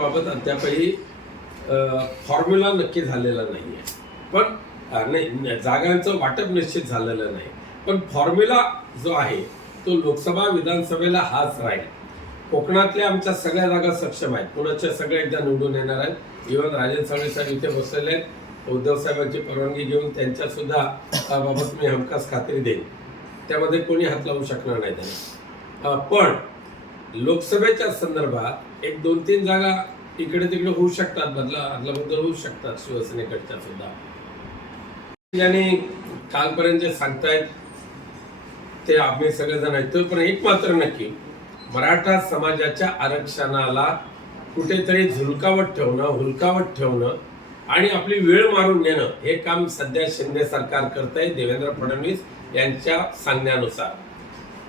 बाबत अद्यापही फॉर्म्युला नक्की झालेला नाही आहे पण नाही जागांचं वाटप निश्चित झालेलं नाही पण फॉर्म्युला जो आहे तो लोकसभा विधानसभेला हाच राहील कोकणातल्या आमच्या सगळ्या जागा सक्षम आहेत पुण्याच्या सगळ्या एकदा निवडून येणार आहेत इव्हन राजन साहेब इथे बसलेले आहेत उद्धव साहेबांची परवानगी घेऊन त्यांच्यासुद्धा बाबत मी हमखास खात्री देईन त्यामध्ये कोणी हात लावू शकणार नाही त्यांना पण लोकसभेच्या संदर्भात एक दोन तीन जागा इकडे तिकडे होऊ शकतात बदला अदलाबदल होऊ शकतात शिवसेनेकडच्या सुद्धा यांनी कालपर्यंत जे सांगतायत ते आम्ही सगळेजण ऐकतो पण एक मात्र नक्की मराठा समाजाच्या आरक्षणाला कुठेतरी झुलकावत ठेवणं हुलकावत ठेवणं आणि आपली वेळ मारून नेणं हे काम सध्या शिंदे सरकार करत आहे देवेंद्र फडणवीस यांच्या सांगण्यानुसार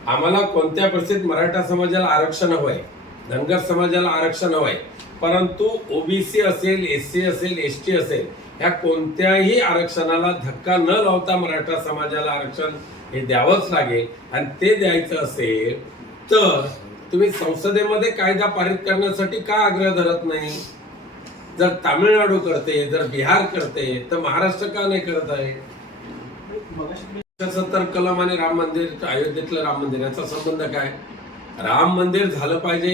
आम्हाला कोणत्या परिस्थितीत मराठा समाजाला आरक्षण हवंय धनगर समाजाला आरक्षण हवंय परंतु ओबीसी असेल एस सी असेल एस टी असेल ह्या कोणत्याही आरक्षणाला धक्का न लावता मराठा समाजाला आरक्षण हे द्यावंच लागेल आणि ते द्यायचं असेल तर तुम्ही संसदेमध्ये कायदा पारित करण्यासाठी का आग्रह धरत नाही जर तामिळनाडू करते जर बिहार करते तर महाराष्ट्र का नाही करत आहे सत्तर कलम आणि राम मंदिर अयोध्येतलं राम मंदिर याचा संबंध काय राम मंदिर झालं पाहिजे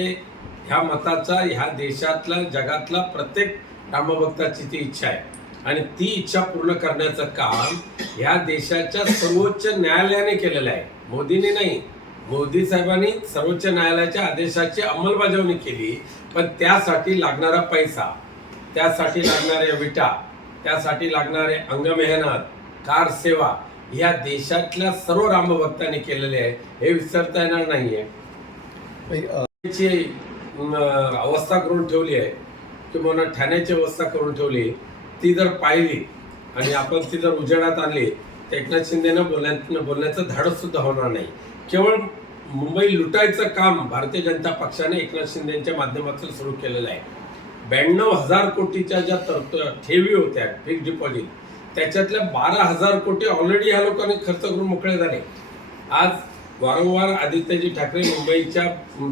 ह्या मताचा ह्या देशातला जगातला प्रत्येक रामभक्ताची ती इच्छा आहे आणि ती इच्छा पूर्ण करण्याचं काम ह्या देशाच्या सर्वोच्च न्यायालयाने केलेलं आहे मोदीने नाही मोदी साहेबांनी सर्वोच्च न्यायालयाच्या आदेशाची अंमलबजावणी केली पण त्यासाठी लागणारा पैसा त्यासाठी लागणाऱ्या विटा त्यासाठी लागणारे अंगमेहनत कार सेवा या देशातल्या सर्व रामभक्तांनी केलेले आहे हे विसरता येणार नाही आहे अवस्था करून ठेवली आहे किंवा ठाण्याची अवस्था करून ठेवली ती जर पाहिली आणि आपण ती जर उजेडात आणली तर एकनाथ शिंदेनं बोलण्या बोलण्याचं धाडस सुद्धा होणार नाही केवळ मुंबई लुटायचं काम भारतीय जनता पक्षाने एकनाथ शिंदेच्या माध्यमातून सुरू केलेलं आहे ब्याण्णव हजार कोटीच्या ज्या तर ठेवी होत्या फिक्स डिपॉझिट त्याच्यातल्या बारा हजार कोटी ऑलरेडी ह्या लोकांनी खर्च करून मोकळे झाले आज वारंवार आदित्यजी ठाकरे मुंबईच्या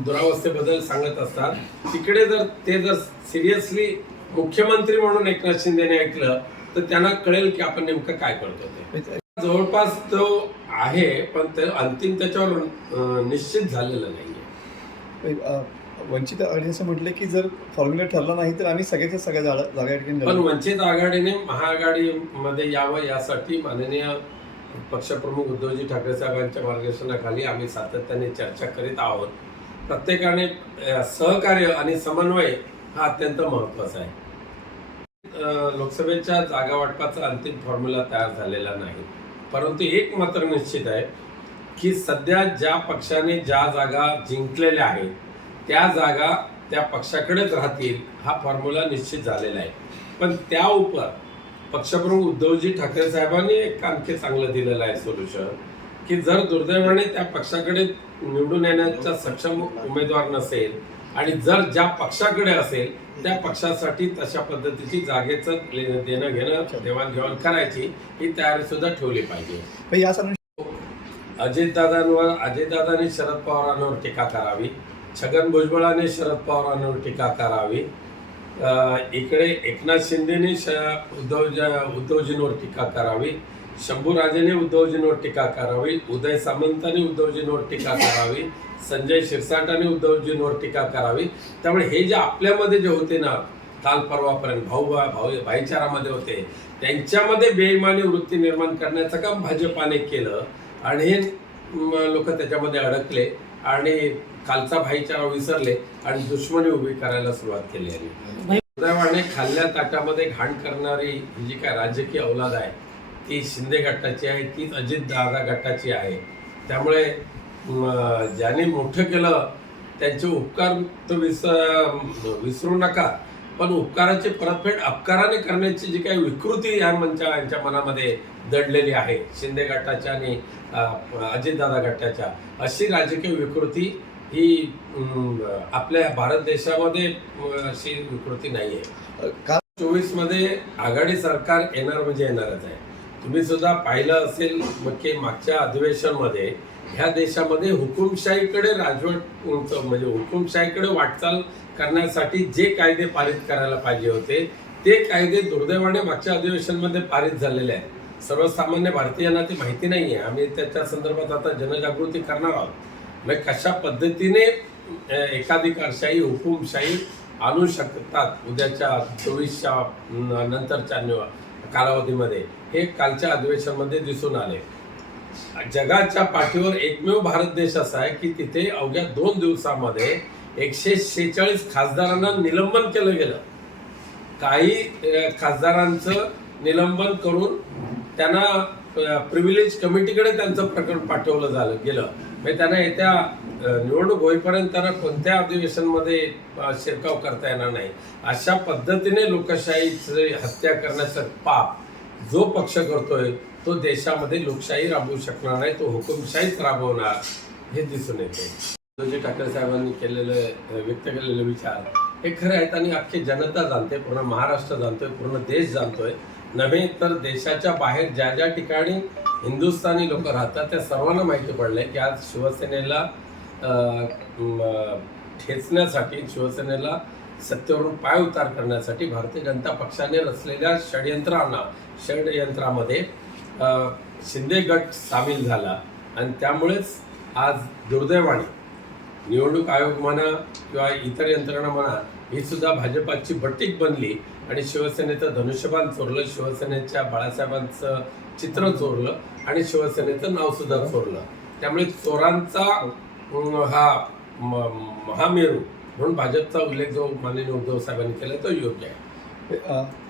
दुरावस्थेबद्दल सांगत असतात तिकडे जर ते जर सिरियसली मुख्यमंत्री म्हणून एकनाथ शिंदेने ऐकलं तर त्यांना कळेल की आपण नेमकं काय करतो ते जवळपास तो आहे पण ते अंतिम त्याच्यावर निश्चित झालेलं नाही वंचित आघाडी असं म्हटलं की जर फॉर्म्युला ठरला नाही तर आम्ही सगळ्याच्या सगळ्या जागा जागा पण वंचित आघाडीने महाआघाडीमध्ये यावं यासाठी माननीय पक्षप्रमुख उद्धवजी ठाकरे साहेबांच्या मार्गदर्शनाखाली आम्ही सातत्याने चर्चा करीत आहोत प्रत्येकाने सहकार्य आणि समन्वय हा अत्यंत महत्त्वाचा आहे लोकसभेच्या जागा वाटपाचा अंतिम फॉर्म्युला तयार झालेला नाही परंतु एक मात्र निश्चित आहे की सध्या ज्या पक्षाने ज्या जागा जिंकलेल्या आहेत त्या जागा त्या पक्षाकडेच राहतील हा फॉर्म्युला निश्चित झालेला आहे पण त्या उपर पक्षप्रमुख उद्धवजी ठाकरे साहेबांनी एक आणखी चांगलं दिलेलं आहे सोल्युशन की जर दुर्दैवाने त्या पक्षाकडे निवडून येण्याचा सक्षम उमेदवार नसेल आणि जर ज्या पक्षाकडे असेल त्या पक्षासाठी तशा पद्धतीची जागेचं देणं घेणं देवाणघेवाण करायची ही तयारी सुद्धा ठेवली पाहिजे अजितदादांवर अजितदादांनी शरद पवारांवर टीका करावी छगन भुजबळाने शरद पवारांवर टीका करावी इकडे एकनाथ शिंदेने श उद्धवजा उद्धवजींवर टीका करावी शंभूराजेने उद्धवजींवर टीका करावी उदय सामंतांनी उद्धवजींवर टीका करावी संजय शिरसाटाने उद्धवजींवर टीका करावी त्यामुळे हे जे आपल्यामध्ये जे होते ना काल परवापर्यंत भाऊ भाऊ भाईचारामध्ये होते त्यांच्यामध्ये बेईमानी वृत्ती निर्माण करण्याचं काम भाजपाने केलं आणि हे लोक त्याच्यामध्ये अडकले आणि कालचा भाईचारा विसरले आणि दुश्मनी उभी करायला सुरुवात केली आहे सुदैवाने खाल्ल्या ताटामध्ये घाण करणारी ही जी काय राजकीय औलाद आहे ती शिंदे गटाची आहे ती अजित दादा गटाची आहे त्यामुळे ज्यांनी मोठं केलं त्यांचे उपकार विसरू नका पण उपकाराची परतफेड अपकाराने करण्याची जी काही विकृती या मंचा यांच्या मनामध्ये दडलेली आहे शिंदे गटाच्या आणि अजितदादा गटाच्या अशी राजकीय विकृती ही आपल्या भारत देशामध्ये अशी कृती नाही आहे काल मध्ये आघाडी सरकार येणार म्हणजे येणारच आहे तुम्ही सुद्धा पाहिलं असेल की मागच्या अधिवेशनमध्ये ह्या देशामध्ये हुकुमशाहीकडे राजवट म्हणजे हुकुमशाहीकडे वाटचाल करण्यासाठी जे कायदे पारित करायला पाहिजे होते ते कायदे दुर्दैवाने मागच्या अधिवेशनमध्ये पारित झालेले आहेत सर्वसामान्य भारतीयांना ती माहिती नाही आहे आम्ही त्याच्या संदर्भात आता जनजागृती करणार आहोत म्हणजे कशा पद्धतीने एकाधिकारशाही हुकुमशाही आणू शकतात उद्याच्या चोवीसच्या नंतरच्या कालावधीमध्ये हे कालच्या अधिवेशनामध्ये दिसून आले जगाच्या पाठीवर एकमेव भारत देश असा आहे की तिथे अवघ्या दोन दिवसामध्ये एकशे शेहेचाळीस खासदारांना निलंबन केलं गेलं काही खासदारांचं निलंबन करून त्यांना प्रिव्हिलेज कमिटीकडे त्यांचं प्रकरण पाठवलं झालं गेलं म्हणजे त्यांना येत्या निवडणूक होईपर्यंत त्यांना कोणत्या अधिवेशनमध्ये शिरकाव करता येणार नाही अशा पद्धतीने लोकशाहीची हत्या करण्याचं पाप जो पक्ष करतोय तो देशामध्ये लोकशाही राबवू शकणार नाही तो हुकुमशाहीच राबवणार हे दिसून येते ठाकरे साहेबांनी केलेले व्यक्त केलेले विचार हे खरे आहेत आणि अख्खी जनता जाणते पूर्ण महाराष्ट्र जाणतोय पूर्ण देश जाणतोय नव्हे तर देशाच्या बाहेर ज्या ज्या ठिकाणी हिंदुस्थानी लोक राहतात त्या सर्वांना माहिती पडलं की आज शिवसेनेला ठेचण्यासाठी शिवसेनेला सत्तेवरून पाय उतार करण्यासाठी भारतीय जनता पक्षाने रचलेल्या षडयंत्रांना षडयंत्रामध्ये शिंदे गट सामील झाला आणि त्यामुळेच आज दुर्दैवाने निवडणूक आयोग म्हणा किंवा इतर यंत्रणा म्हणा ही सुद्धा भाजपाची बट्टीक बनली आणि शिवसेनेचं धनुष्यबाण चोरलं शिवसेनेच्या बाळासाहेबांचं चित्र चोरलं आणि शिवसेनेचं नावसुद्धा चोरलं त्यामुळे चोरांचा हा महामेरू म्हणून भाजपचा उल्लेख जो माननीय उद्धव साहेबांनी केला तो योग्य आहे